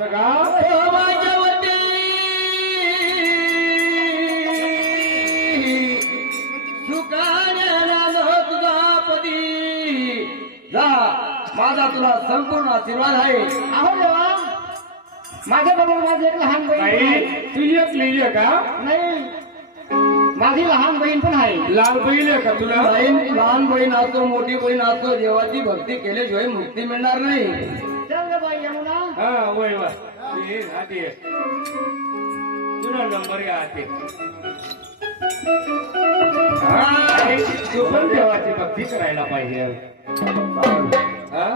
असं का माझ्यावरती सुखाने तुझा पदी जा माझा तुला संपूर्ण आशीर्वाद आहे. अहो देवा माझ्या बरोबर माझी एक लहान बहीण पण नाही आहे. तू एक लिहिली का नाही माझी लहान बहीण पण आहे. लाल बहीण आहे का तुला लहान बहीण असो मोठी बहीण असो देवाची भक्ती केल्याशिवाय मुक्ती मिळणार नाही. चल ग बाई यमुना हा वय वा हाती तुला नंबर घ्या हाती तू पण देवाची भक्ती करायला पाहिजे हा